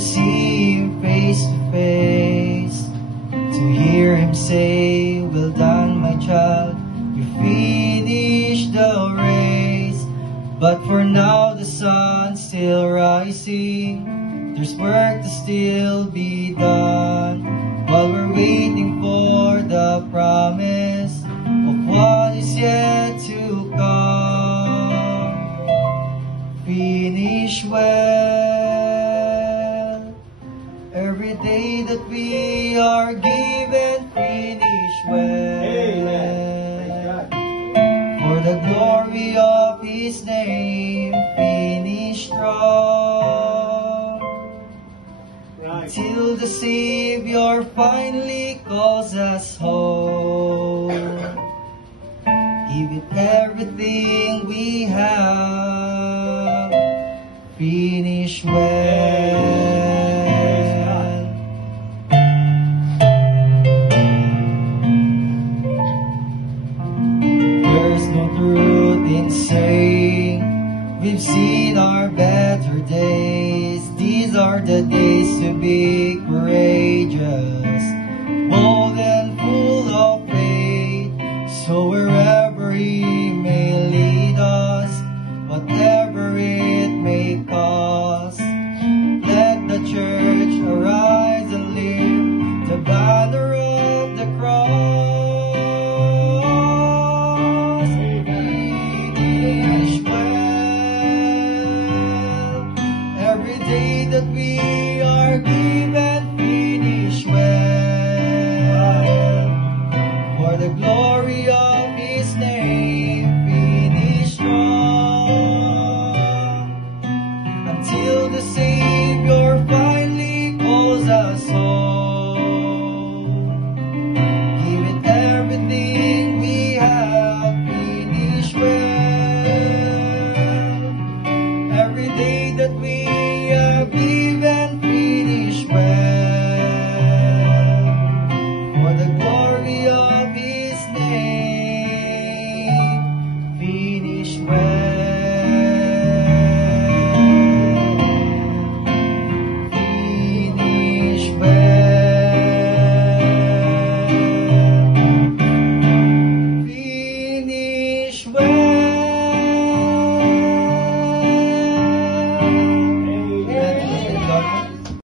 see him face to face, to hear him say, well done my child, you finished the race. But for now the sun's still rising, there's work to still be done, while we're waiting for the promise of what is yet to come. Finish well every day that we are given. Finish well. Amen. For the glory of His name. Finish strong till the Savior finally calls us home. Give it everything we have. Finish well. There's no truth in saying we've seen our better days. These are the days to be courageous.